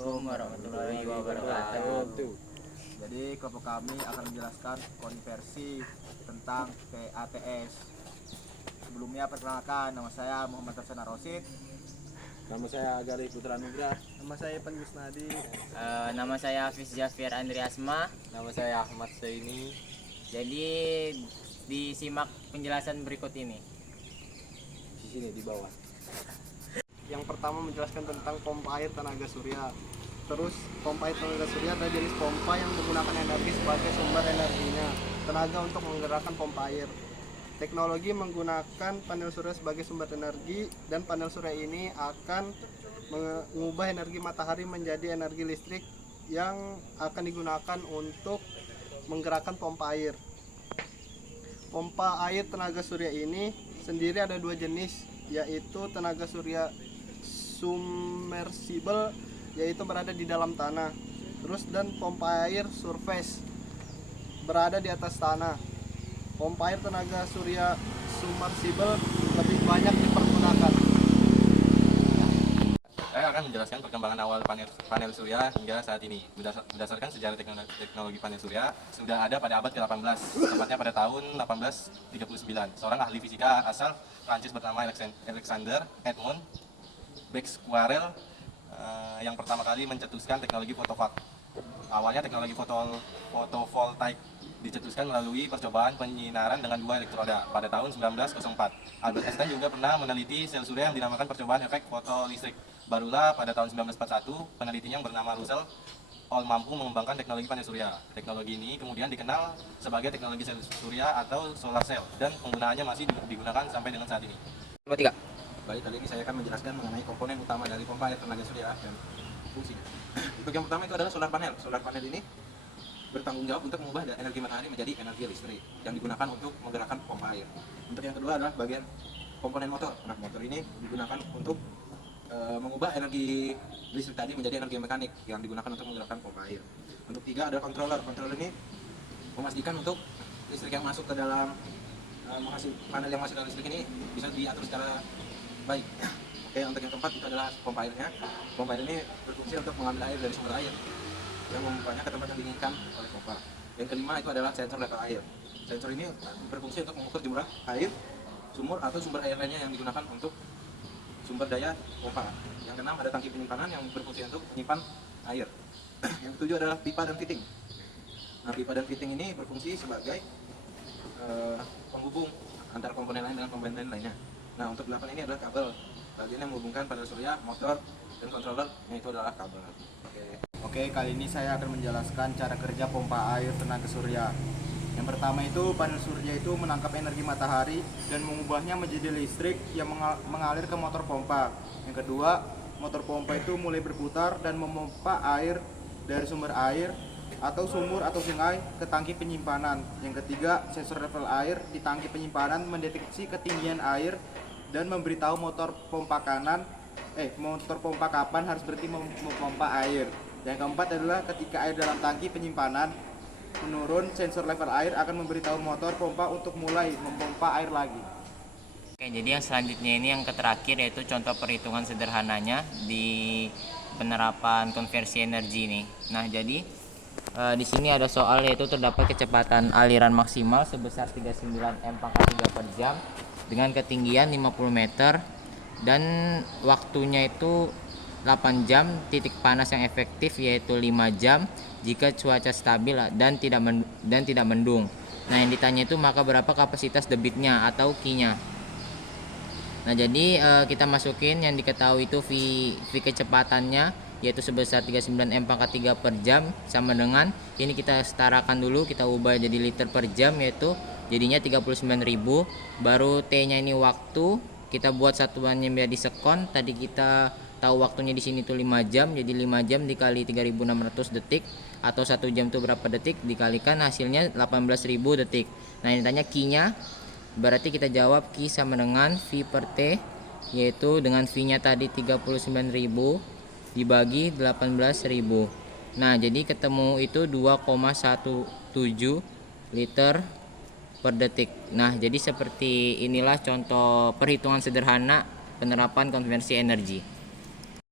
Assalamualaikum warahmatullahi wabarakatuh. Jadi kelompok kami akan menjelaskan konversi tentang PATS. Sebelumnya perkenalkan, nama saya Muhammad Hasan Rosid. Nama saya Agari Putra Nugrah. Nama saya Ipan Gusnadi. Nama saya Hafiz Jafir Andri Asma. Nama saya Ahmad Saini. Jadi disimak penjelasan berikut ini. Di sini di bawah. Yang pertama menjelaskan tentang pompa air tenaga surya. Terus pompa air tenaga surya adalah jenis pompa yang menggunakan energi sebagai sumber energinya, tenaga untuk menggerakkan pompa air. Teknologi menggunakan panel surya sebagai sumber energi, dan panel surya ini akan mengubah energi matahari menjadi energi listrik yang akan digunakan untuk menggerakkan pompa air. Pompa air tenaga surya ini sendiri ada dua jenis, yaitu tenaga surya submersible, yaitu berada di dalam tanah, dan pompa air surface, berada di atas tanah. Pompa air tenaga surya submersible lebih banyak dipergunakan. Saya akan menjelaskan perkembangan awal panel surya hingga saat ini. Berdasarkan sejarah teknologi panel surya, sudah ada pada abad ke-18, tepatnya pada tahun 1839. Seorang ahli fisika asal Prancis bernama Alexander Edmond Becquerel yang pertama kali mencetuskan teknologi fotovoltaik. Awalnya teknologi fotovoltaik dicetuskan melalui percobaan penyinaran dengan dua elektroda pada tahun 1904. Albert Einstein juga pernah meneliti sel surya yang dinamakan percobaan efek fotolistrik. Barulah pada tahun 1941 penelitinya yang bernama Russell Hall mampu mengembangkan teknologi panel surya. Teknologi ini kemudian dikenal sebagai teknologi sel surya atau solar cell, dan penggunaannya masih digunakan sampai dengan saat ini. Nomor 3. Baik, kali ini saya akan menjelaskan mengenai komponen utama dari pompa air tenaga surya dan fungsinya. Untuk yang pertama itu adalah solar panel. Solar panel ini bertanggung jawab untuk mengubah energi matahari menjadi energi listrik yang digunakan untuk menggerakkan pompa air. Untuk yang kedua adalah bagian komponen motor. Nah, motor ini digunakan untuk mengubah energi listrik tadi menjadi energi mekanik yang digunakan untuk menggerakkan pompa air. Untuk tiga ada controller. Controller ini memastikan untuk listrik yang masuk ke dalam panel yang masuk ke listrik ini bisa diatur secara baik. Oke, untuk yang keempat itu adalah pompa airnya. Pompa air ini berfungsi untuk mengambil air dari sumber air yang memumpanya ke tempat yang diinginkan oleh pompa. Yang kelima itu adalah sensor level air. Sensor ini berfungsi untuk mengukur jumlah air, sumur atau sumber air lainnya yang digunakan untuk sumber daya pompa. Yang keenam ada tangki penyimpanan yang berfungsi untuk menyimpan air. Yang ketujuh adalah pipa dan fitting. Nah, pipa dan fitting ini berfungsi sebagai penghubung antara komponen lain dengan komponen lainnya. Nah, untuk 8 ini adalah kabel. Bagian yang menghubungkan panel surya, motor, dan controller, yaitu adalah kabel. Oke, kali ini saya akan menjelaskan cara kerja pompa air tenaga surya. Yang pertama itu, panel surya itu menangkap energi matahari dan mengubahnya menjadi listrik yang mengalir ke motor pompa. Yang kedua, motor pompa itu mulai berputar dan memompa air dari sumber air atau sumur atau sungai ke tangki penyimpanan. Yang ketiga, sensor level air di tangki penyimpanan mendeteksi ketinggian air dan memberitahu motor pompa kapan harus berhenti memompa air. Yang keempat adalah ketika air dalam tangki penyimpanan menurun, sensor level air akan memberitahu motor pompa untuk mulai memompa air lagi. Oke, jadi yang selanjutnya ini yang terakhir, yaitu contoh perhitungan sederhananya di penerapan konversi energi ini. Nah, jadi di sini ada soal, yaitu terdapat kecepatan aliran maksimal sebesar 39 M pangkat 3 per jam dengan ketinggian 50 meter dan waktunya itu 8 jam, titik panas yang efektif yaitu 5 jam jika cuaca stabil dan tidak mendung. Nah, yang ditanya itu maka berapa kapasitas debitnya atau Q-nya. Nah, jadi kita masukin yang diketahui itu V kecepatannya yaitu sebesar 39 M pangkat 3 per jam sama dengan ini, kita setarakan dulu, kita ubah jadi liter per jam, yaitu jadinya 39.000. Baru T-nya ini waktu, kita buat satuannya menjadi sekon. Tadi kita tahu waktunya di sini tuh 5 jam, jadi 5 jam dikali 3.600 detik atau 1 jam itu berapa detik, dikalikan hasilnya 18.000 detik. Nah, ini tanya Q-nya, berarti kita jawab Q sama dengan V per T, yaitu dengan V-nya tadi 39.000 dibagi 18.000. Nah, jadi ketemu itu 2,17 liter per detik. Nah, jadi seperti inilah contoh perhitungan sederhana penerapan konversi energi.